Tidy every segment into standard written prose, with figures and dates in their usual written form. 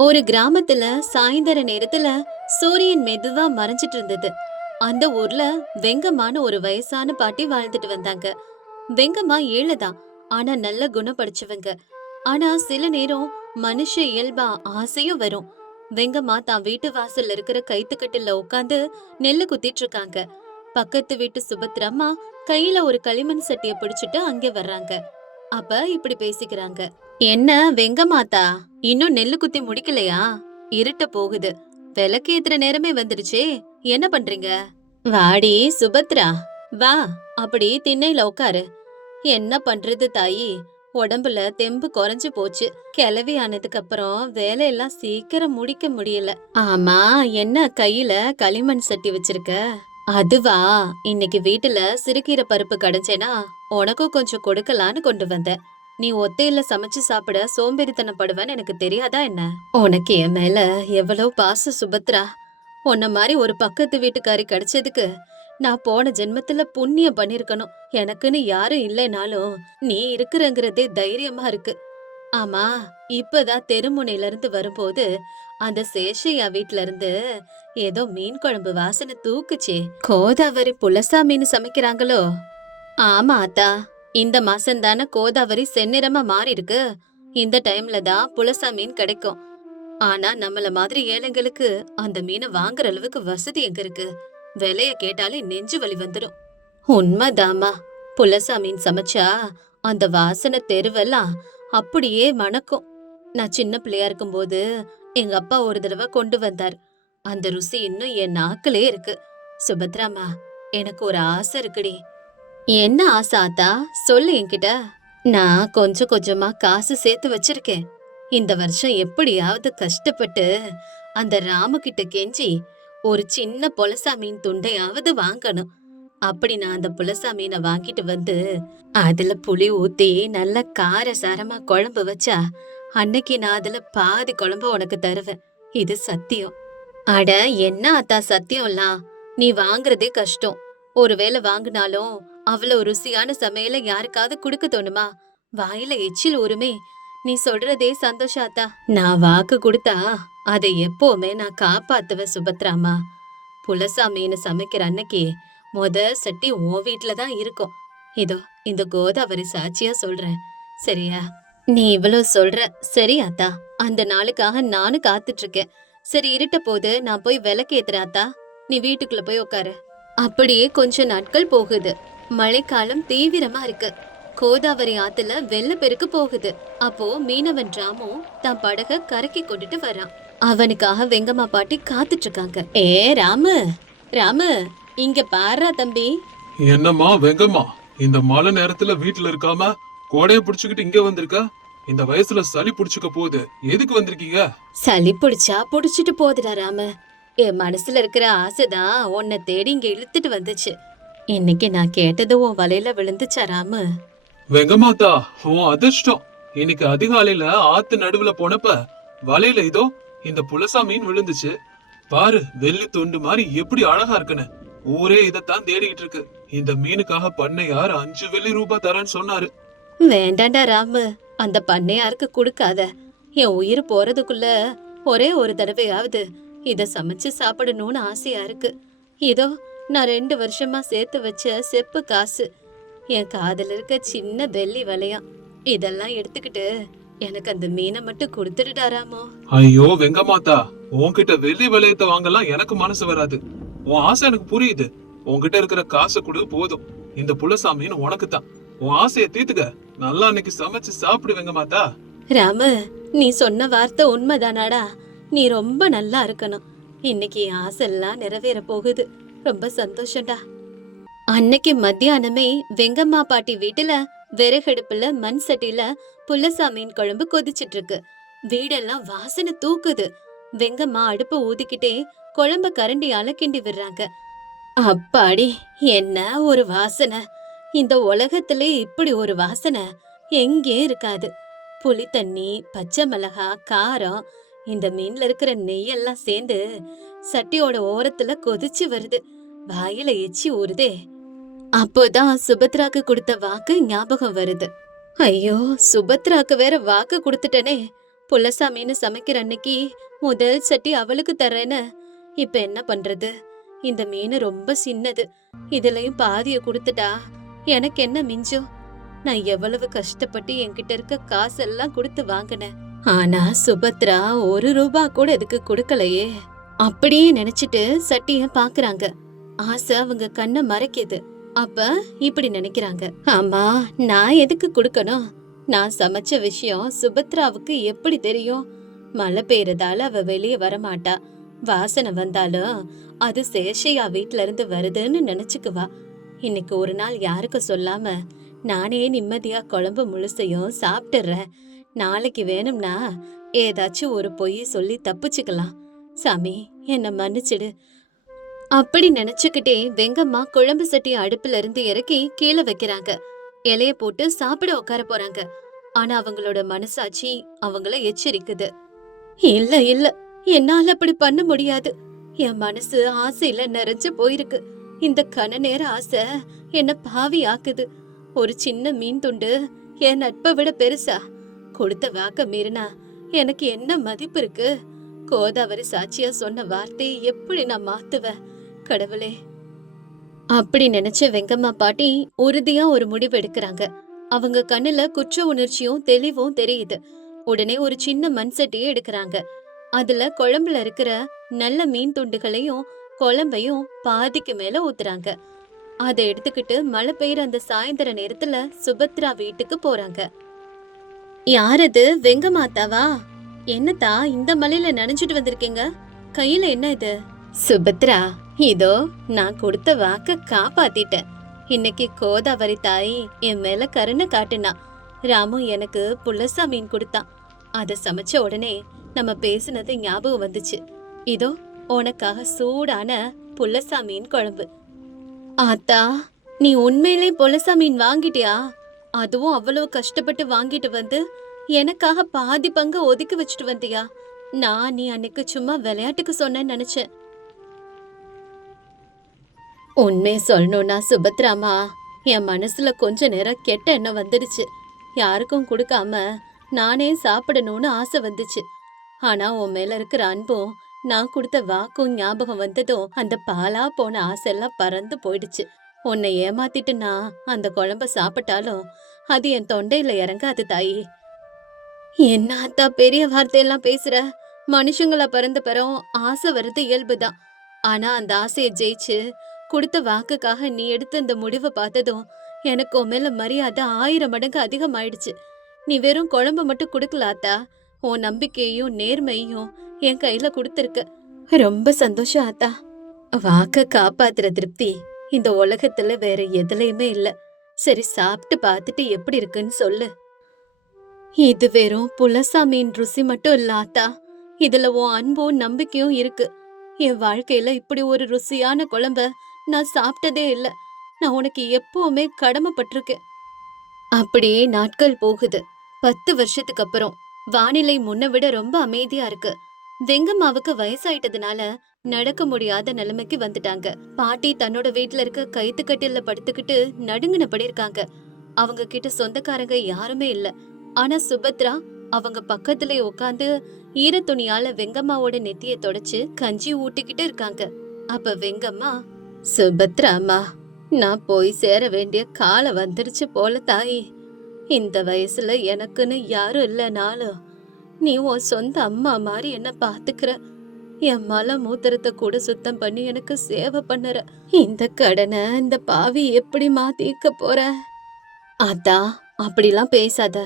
ஒரு கிராமத்துல சாயந்தர நேரத்துல சூரியன் மெதுவா மறைஞ்சிட்டு இருந்தது. அந்த ஊர்ல வெங்கம்மான்னு ஒரு வயசான பாட்டி வாழ்ந்துட்டு வந்தாங்க. வெங்கம்மா ஏழைதான், ஆனா நல்ல குணம் படிச்சவங்க. ஆனா சில நேரம் மனுஷ இயல்பா ஆசையும் வரும். வெங்கம்மா தான் வீட்டு வாசல்ல இருக்கிற கைத்துக்கட்டுல உட்காந்து நெல்லு குத்திட்டு இருக்காங்க. பக்கத்து வீட்டு சுபத்ராம்மா கையில ஒரு களிமண் சட்டிய பிடிச்சிட்டு அங்கே வர்றாங்க. அப்ப இப்படி பேசிக்கிறாங்க. என்ன வெங்கமாத்தா, இன்னும் நெல்லு குத்தி முடிக்கலையா? இருட்ட போகுது. விளக்கேத்துற நேரமே வந்துடுச்சே, என்ன பண்றீங்க? வாடி சுபத்ரா, வா, அப்படி திண்ணையில உட்காரு. என்ன பண்றது தாயி, உடம்புல தெம்பு குறைஞ்சு போச்சு. கிளவி ஆனதுக்கு அப்புறம் வேலையெல்லாம் சீக்கிரம் முடிக்க முடியல. ஆமா, என்ன கையில களிமண் சட்டி வச்சிருக்க? அதுவா, இன்னைக்கு வீட்டுல சிறுகீரை பருப்பு கடைஞ்சேனா, உனக்கும் கொஞ்சம் கொடுக்கலான்னு கொண்டு வந்தேன். நீ ஒத்தையில சமைச்சு சாப்பிட சோம்பேறித்தனம் படுவேன்னு எனக்கு தெரியாதா என்ன? உனக்கு என் மேல எவ்வளவு பாசம் சுபத்ரா. உன்ன மாதிரி ஒரு பக்கத்து வீட்டுக்காரி கிடைச்சதுக்கு நான் போன ஜென்மத்துல புண்ணியம் பண்ணிருக்கணும். எனக்குன்னு யாரும் இல்லைனாலும் நீ இருக்கிறங்கிறதே தைரியமா இருக்கு. ஆமா, இப்பதான் தெருமுனையில இருந்து வரும்போது அந்த சேஷையா வீட்ல இருந்து ஏதோ மீன் குழம்பு வாசனை தூக்குச்சே. கோதாவரி புலசா மீன் சமைக்கிறாங்களோ? ஆமா அத்தா, இந்த மாசம் தானே கோதாவரி செந்நிறமா மாறி இருக்கு. இந்த டைம்ல தான் புலசா மீன் கிடைக்கும். ஆனா நம்மள மாதிரி ஏழைங்களுக்கு அந்த மீனை வாங்குற அளவுக்கு வசதி எங்க இருக்கு? விலைய கேட்டாலே நெஞ்சு வலி வந்துடும். உண்மைதாமா, புலசா மீன் சமைச்சா அந்த வாசனை தெருவெல்லாம் அப்படியே மணக்கும். நான் சின்ன பிள்ளையா இருக்கும்போது எங்க அப்பா ஒரு தடவை கொண்டு வந்தார். அந்த ருசி இன்னும் என் நாக்கிலே இருக்கு. சுபத்ராமா, எனக்கு ஒரு ஆசை இருக்குடி. என்ன ஆசை ஆத்தா, சொல்லு என்கிட்ட. நான் கொஞ்சம் கொஞ்சமா காசு சேர்த்து வச்சிருக்கேன். இந்த வருஷம் எப்படியாவது கஷ்டப்பட்டு அந்த ராமு கிட்ட கெஞ்சி ஒரு சின்ன புலசா மீன் துண்டையாவது வாங்கணும். அப்படி நான் அந்த புலசா மீனை வாங்கிட்டு வந்து அதுல புளி ஊத்தி நல்ல கார சாரமா குழம்பு வச்சா அன்னைக்கு நான் அதுல பாதி குழம்பு உனக்கு தருவேன். இது சத்தியம். அட என்ன அத்தா சத்தியம்லாம், நீ வாங்குறதே கஷ்டம். ஒருவேளை வாங்கினாலும் அவ்வளவு ருசியான சமையல யாருக்காவது குடுக்க தோணுமா? வாயில எச்சில் ஊறுமே. நீ சொல்றதே சந்தோஷம் அத்தா. நான் வாக்கு கொடுத்தா அதை எப்பவுமே நான் காப்பாத்துவேன் சுபத்ராமா. புலசா மீன் சமைக்கிற அன்னைக்கு சட்டி உன் வீட்டுல தான் இருக்கும். இதோ இந்த கோதாவரி சாட்சியா சொல்றேன், சரியா? நீ இவ்வளவு சொல்ற, சரி அத்தா. அந்த நாளுக்காக நானும் காத்துட்டு இருக்கேன். சரி, இருட்ட போது நான் போய் விளக்கேத்துறேன் அத்தா. நீ வீட்டுக்குள்ள போய் உட்காரு. அப்படியே கொஞ்ச நாட்கள் போகுது. மழைக்காலம் தீவிரமா இருக்கு. கோதாவரி ஆத்துல வெள்ளப்பெருக்கு போகுது. அப்போ மீனவன் ராமு தான் படக கரைக்கு கொண்டுட்டு வரான். அவனுக்காக வெங்கம்மா பாட்டி காத்துட்டு இருக்காங்க. ஏ ராமு, ராமு, இங்க பாருடா தம்பி. என்னம்மா வெங்கம்மா, இந்த மழை நேரத்துல வீட்டுல இருக்காம கோடைய புடிச்சுக்கிட்டு இங்க வந்திருக்க? இந்த வயசுல சளி புடிச்சுக்க போகுது, எதுக்கு வந்திருக்கீங்க? சளி பிடிச்சா புடிச்சிட்டு போகுதுடா ராமு. என் மனசுல இருக்கிற ஆசைதான் உன்னை தேடி இங்க இழுத்துட்டு வந்துச்சு. இன்னைக்கு நான் கேட்டது உன் வலையில விழுந்துச்சா ராமு? வெங்கம்மாத்தா, உன் அதிர்ஷ்டம். இன்னைக்கு அதிகாலையில ஆத்து நடுவுல போனப்ப வலையில இதோ இந்த புலசா மீன் விழுந்துச்சு. பாரு, வெள்ளி துண்டு மாதிரி எப்படி அழகா இருக்குன்னு. ஊரே இதத்தான் தேடிட்டு இருக்கு. இந்த மீனுக்காக பண்ணையார் 5 வெள்ளி ரூபாய் தரேன்னு சொன்னாரு. வேண்டாண்டா ராமு, அந்த பண்ணையாருக்கு கொடுக்காத. என் உயிர் போறதுக்குள்ள ஒரே ஒரு தடவையாவது இத சமைச்சு சாப்பிடணும்னு ஆசையா இருக்கு. இதோ நான் 2 வருஷமா சேர்த்து வச்ச செப்பு காசு, என் காதுல இருக்க சின்ன வெள்ளி வளையம், இதெல்லாம் எடுத்துக்கிட்டு எனக்கு அந்த மீனை மட்டும் கொடுத்துடுடா ராமு. ஐயோ வெங்கம்மாத்தா, உன்கிட்ட வெள்ளி வளையத்தை வாங்கலாம் எனக்கு மனசு வராது. உன் ஆசை எனக்கு புரியுது. உன்கிட்ட இருக்கிற காசு கொடு போதும். இந்த புலசா மீன் உனக்கு தான். உன் ஆசைய தீத்துக்க. நல்லா அன்னைக்கு சமைச்சு சாப்பிடு வெங்கம்மாத்தா. ராமு, நீ சொன்ன வார்த்தை உண்மைதானாடா? நீ ரொம்ப நல்லா இருக்கணும். இன்னைக்கு என் ஆசையெல்லாம் நிறைவேற போகுது. ரொம்ப சந்தோஷம்டா. அன்னைக்கு மத்தியானமே வெங்கம்மா பாட்டி வீட்டுல விறகடுப்புல மண் சட்டில புலசா மீன் குழம்பு கொதிச்சிட்டு இருக்கு. வீடெல்லாம் வாசனை தூக்குது. வெங்கம்மா அடுப்பு ஊதிக்கிட்டே குழம்ப கரண்டியால கிண்டி விடுறாங்க. அப்பாடி, என்ன ஒரு வாசனை! இந்த உலகத்திலே இப்படி ஒரு வாசனை எங்கே இருக்காது. புளி தண்ணி, பச்சை மிளகா, காரம், இந்த மீன்ல இருக்கிற நெய்யெல்லாம் சேர்ந்து சட்டியோட ஓரத்துல கொதிச்சு வருது. வாயில எச்சி ஊறுதே. அப்போதான் சுபத்ராக்கு கொடுத்த வாக்கு ஞாபகம் வருது. ஐயோ, சுபத்ராக்கு வேற வாக்கு கொடுத்துட்டனே. புலசா மீன் சமைக்கிற அன்னைக்கு முதல் சட்டி அவளுக்கு தரேன்னு. இப்ப என்ன பண்றது? இந்த மீன் ரொம்ப சின்னது. இதுலயும் பாதிய கொடுத்துட்டா எனக்கு என்ன மிஞ்சும்? நான் எவ்வளவு கஷ்டப்பட்டு என்கிட்ட இருக்க காசெல்லாம் கொடுத்து வாங்கினேன். ஆனா சுபத்ரா 1 ரூபா கூட இதுக்கு கொடுக்கலையே. அப்படியே நினைச்சிட்டு சட்டிய பாக்குறாங்க. ஆசை அவங்க கண்ணை மறைக்குது. அப்ப இப்படி நினைக்கிறாங்க, ஆமா நான் எதுக்கு கொடுக்கணும்? நான் சமைச்ச விஷயம் சுபத்ராவுக்கு எப்படி தெரியும்? மழை பெய்யறதால அவ வெளியே வரமாட்டா. வாசனை வந்தாலும் அது சேஷையா வீட்ல இருந்து வருதுன்னு நினைச்சுக்குவா. இன்னைக்கு ஒரு நாள் யாருக்கும் சொல்லாம நானே நிம்மதியா குழம்பு முழுசையும் சாப்பிட்டுறேன். நாளைக்கு வேணும்னா ஏதாச்சும் ஒரு பொய் சொல்லி தப்பிச்சுக்கலாம். சாமி என்ன மன்னிச்சிடு. அப்படி நினைச்சுக்கிட்டே வெங்கம்மா குழம்பு சட்டிய அடுப்புல இருந்து இறக்கி கீழே வைக்கிறாங்க. இலைய போட்டு சாப்பிட உட்கார போறாங்க. ஆனா அவங்களோட மனசாட்சி அவங்கள எச்சரிக்குது. இல்ல இல்ல, என்னால அப்படி பண்ண முடியாது. என் மனசு ஆசையில நிறைஞ்சு போயிருக்கு. இந்த கன நேர ஆசை என்ன பாவி ஆக்குது. ஒரு சின்ன மீன் துண்டு என் நட்பை விட பெருசா? கொடுத்த வாக்க மீறினா எனக்கு என்ன மதிப்பு இருக்கு? கோதாவரி சாட்சியா சொன்ன வார்த்தையை எப்படி நான் மாத்துவேன்? கடவுளே. அப்படி நினைச்ச வெங்கம்மா பாட்டி உறுதியா ஒரு முடிவு எடுக்கிறாங்க. அவங்க கண்ணுல குற்ற உணர்ச்சியும் தெளிவும் தெரியுது. உடனே ஒரு சின்ன மண் சட்டியை எடுக்கிறாங்க. அதுல குழம்புல இருக்கிற நல்ல மீன் துண்டுகளையும் குழம்பையும் பாதிக்கு மேல ஊத்துறாங்க. அதை எடுத்துக்கிட்டு மழை பெய்யுற அந்த சாயந்தர நேரத்துல சுபத்ரா வீட்டுக்கு போறாங்க. யாரது? வெங்கமாத்தாவா? என்னத்தா இந்த மலையில நனைஞ்சிட்டு வந்திருக்கீங்க? கையில என்ன இது? சுபத்ரா, இதோ நான் கொடுத்த வாக்க காப்பாத்திட்டேன். இன்னைக்கு கோதாவரி தாய் என் மேல கருணை காட்டுனா. ராமு எனக்கு புலசா மீன் கொடுத்தான். அத சமைச்ச உடனே நம்ம பேசுனது ஞாபகம் வந்துச்சு. இதோ உனக்காக சூடான புலசா மீன் குழம்பு. ஆத்தா, நீ உண்மையிலே புலசா மீன் வாங்கிட்டியா? அதுவும் அவ்வளவு கஷ்டப்பட்டு வாங்கிட்டு வந்து எனக்காக பாதி பங்கு ஒதுக்கி வச்சுட்டு வந்தியா? நான் நீ அன்னைக்கு சும்மா விளையாட்டுக்கு சொன்னேன்னு நினைச்சேன். உண்மை சொல்லணும்னா சுபத்ராமா, என் மனசுல கொஞ்ச நேரம் கெட்ட எண்ணம் வந்துடுச்சு. யாருக்கும் கொடுக்காம நானே சாப்பிடணும்னு ஆசை வந்துச்சு. ஆனா உன் மேல இருக்கிற அன்பும் நான் கொடுத்த வாக்கும் ஞாபகம் வந்ததும் அந்த பாலா போன ஆசையெல்லாம் பறந்து போயிடுச்சு. உன்னை ஏமாத்திட்டு நான் அந்த குழம்ப சாப்பிட்டாலும் அது என் தொண்டையில இறங்காது தாயி. என்னாத்தா பெரிய வார்த்தையெல்லாம் பேசுற? மனுஷங்கள பிறந்த பிறகும் ஆசை வருது இயல்புதான். ஆனா அந்த ஆசையை ஜெயிச்சு கொடுத்த வாக்குக்காக நீ எடுத்த இந்த முடிவை பார்த்ததும் எனக்கு உன் மேல மரியாதை 1000 மடங்கு அதிகமாயிடுச்சு. நீ வெறும் குழம்பு மட்டும் கொடுக்கலாத்தா, உன் நம்பிக்கையும் நேர்மையும் என் கையில கொடுத்துருக்க. ரொம்ப சந்தோஷம் ஆத்தா. வாக்க காப்பாத்துற திருப்தி இந்த உலகத்துல வேற எதுலயுமே இல்ல. சரி, சாப்பிட்டு பார்த்துட்டு எப்படி இருக்குன்னு சொல்லு. இது வெறும் புலசா மீன் ருசி மட்டும் இல்ல ஆத்தா, இதுல உன் அன்பும் நம்பிக்கையும் இருக்கு. என் வாழ்க்கையில இப்படி ஒரு ருசியான குழம்ப நான் சாப்பிட்டதே இல்ல. நான் உனக்கு எப்பவுமே கடமைப்பட்டிருக்கேன். அப்படியே நாட்கள் போகுது. 10 வருஷத்துக்கு அப்புறம் வானிலை முன்ன விட ரொம்ப அமைதியா இருக்கு. வெங்கம்மாவுக்கு வயசாயிட்டதுனால நடக்க முடியாத நிலைமைக்கு வந்துட்டாங்க. பாட்டி தன்னோட வீட்டுல இருக்க கைத்து கட்டில படுத்துக்கிட்டு நடுங்கினபடி இருக்காங்க. அவங்க கிட்ட சொந்தக்காரங்க யாருமே இல்ல. ஆனா சுபத்ரா அவங்க பக்கத்துல உட்காந்து ஈர துணியால வெங்கம்மாவோட நெத்திய தொடச்சு கஞ்சி ஊட்டிக்கிட்டு இருக்காங்க. அப்ப வெங்கம்மா, சுபத்ராமா, நான் போய் சேர வேண்டிய காலம் வந்துருச்சு போல தாயி. இந்த வயசுல எனக்குன்னு யாரும் இல்லைனாலும் நீ உன் சொந்த அம்மா மாதிரி என்ன பாத்துக்கிற. என் மலை மூத்திரத்தை கூட சுத்தம் பண்ணி எனக்கு சேவை பண்ணுற. இந்த கடனை இந்த பாவி எப்படி மாத்திக்க போற? அதா, அப்படிலாம் பேசாத.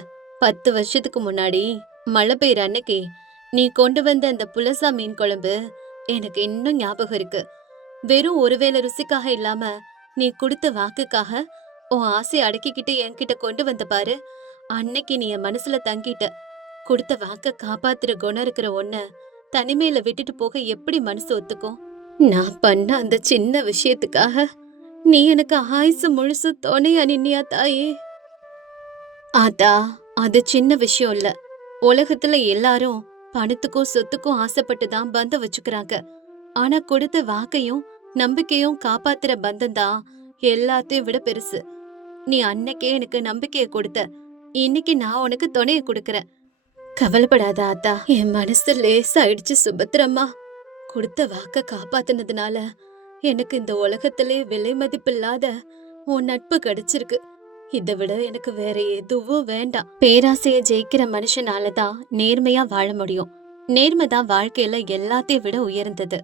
10 வருஷத்துக்கு முன்னாடி மழை பெய்யுற அன்னைக்கு நீ கொண்டு வந்த அந்த புலசா மீன் குழம்பு எனக்கு இன்னும் ஞாபகம் இருக்கு. வெறும் ஒருவேளை ருசிக்காக இல்லாம நீ கொடுத்த வாக்குக்காக உன் ஆசையை அடக்கிக்கிட்டு என்கிட்ட கொண்டு வந்த பாரு. அன்னைக்கு நீ என் மனசுல தங்கிட்ட. கொடுத்த வாக்க காப்பாத்துற குணம் இருக்கிற ஒன்ன தனிமையில விட்டுட்டு போக எப்படி மனசு ஒத்துக்கும்? நான் பண்ண அந்த சின்ன விஷயத்துக்காக நீ எனக்கு ஆயுசு முழுசு துணையா நின்னியா தாயே? அதா, அது சின்ன விஷயம் இல்ல. உலகத்துல எல்லாரும் பணத்துக்கும் சொத்துக்கும் ஆசைப்பட்டுதான் பந்தம் வச்சுக்கிறாங்க. ஆனா கொடுத்த வாக்கையும் நம்பிக்கையும் காப்பாத்துற பந்தம் தான் எல்லாத்தையும் விட பெருசு. நீ அன்னைக்கே எனக்கு நம்பிக்கைய கொடுத்த. இன்னைக்கு நான் உனக்கு துணைய கொடுக்கறேன். கவலைப்படாத ஆத்தா, என் மனசு லேசாயிடுச்சு சுபத்ரம்மா. கொடுத்த வாக்க காப்பாத்துனதுனால எனக்கு இந்த உலகத்திலே விலை மதிப்பில்லாத உன் நட்பு கிடைச்சிருக்கு. இதை விட எனக்கு வேற எதுவும் வேண்டாம். பேராசைய ஜெயிக்கிற மனுஷனால தான் நேர்மையா வாழ முடியும். நேர்மை தான் வாழ்க்கையில எல்லாத்தையும் விட உயர்ந்தது.